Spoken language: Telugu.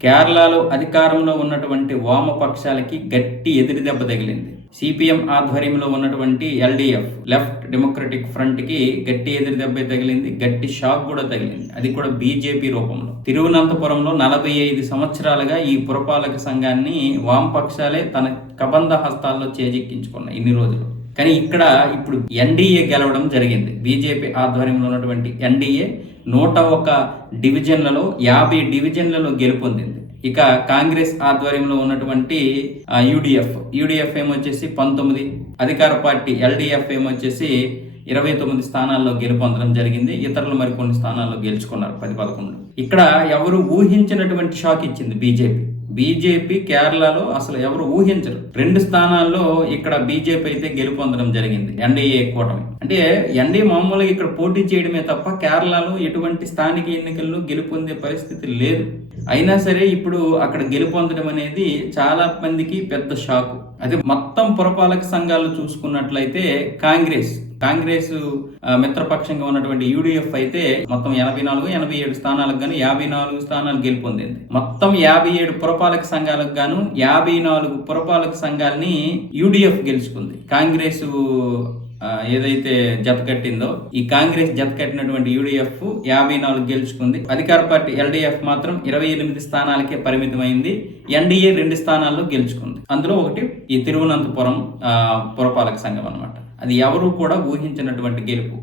కేరళలో అధికారంలో ఉన్నటువంటి వామపక్షాలకి గట్టి ఎదురుదెబ్బ తగిలింది. సిపిఎం ఆధ్వర్యంలో ఉన్నటువంటి ఎల్డిఎఫ్ లెఫ్ట్ డెమోక్రటిక్ ఫ్రంట్ కి గట్టి ఎదురుదెబ్బ తగిలింది. గట్టి షాక్ కూడా తగిలింది. అది కూడా బీజేపీ రూపంలో. తిరువనంతపురంలో 45 సంవత్సరాలుగా ఈ పురపాలక సంఘాన్ని వామపక్షాలే తన కబంధ హస్తాల్లో చేజెక్కించుకున్నాయి ఇన్ని రోజులు. కానీ ఇప్పుడు ఎన్డీఏ గెలవడం జరిగింది. బీజేపీ ఆధ్వర్యంలో ఉన్నటువంటి ఎన్డీఏ 101 డివిజన్లలో 50 డివిజన్లలో గెలుపొందింది. ఇక కాంగ్రెస్ ఆధ్వర్యంలో ఉన్నటువంటి యూడిఎఫ్ ఏమొచ్చేసి 19, అధికార పార్టీ ఎల్డిఎఫ్ ఏమొచ్చేసి 29 స్థానాల్లో గెలుపొందడం జరిగింది. ఇతరులు మరికొన్ని స్థానాల్లో గెలుచుకున్నారు 10-11. ఇక్కడ ఎవరు ఊహించినటువంటి షాక్ ఇచ్చింది బీజేపీ కేరళలో అసలు ఎవరు ఊహించరు. 2 స్థానాల్లో ఇక్కడ బీజేపీ అయితే గెలుపొందడం జరిగింది. ఎన్డీఏ కూటమి అంటే ఎన్డీఏ మామూలుగా ఇక్కడ పోటీ చేయడమే తప్ప కేరళలో ఎటువంటి స్థానిక ఎన్నికల్లో గెలుపొందే పరిస్థితి లేదు. అయినా సరే ఇప్పుడు అక్కడ గెలుపొందడం అనేది చాలా మందికి పెద్ద షాకు. అదే మొత్తం పురపాలక సంఘాలు చూసుకున్నట్లయితే కాంగ్రెస్ మిత్రపక్షంగా ఉన్నటువంటి యూడిఎఫ్ అయితే మొత్తం 84-87 స్థానాలకు గాను 54 స్థానాలు గెలుపొందింది. మొత్తం 57 పురపాలక సంఘాలకు గాను 54 పురపాలక సంఘాలని యూడిఎఫ్ గెలుచుకుంది. కాంగ్రెస్ ఏదైతే జత కట్టిందో ఈ కాంగ్రెస్ జత కట్టినటువంటి యూడిఎఫ్ 54 గెలుచుకుంది. అధికార పార్టీ ఎల్డిఎఫ్ మాత్రం 28 స్థానాలకే పరిమితమైంది. ఎన్డీఏ 2 స్థానాల్లో గెలుచుకుంది. అందులో ఒకటి ఈ తిరువనంతపురం పురపాలక సంఘం అన్నమాట. అది ఎవరు కూడా ఊహించినటువంటి గెలుపు.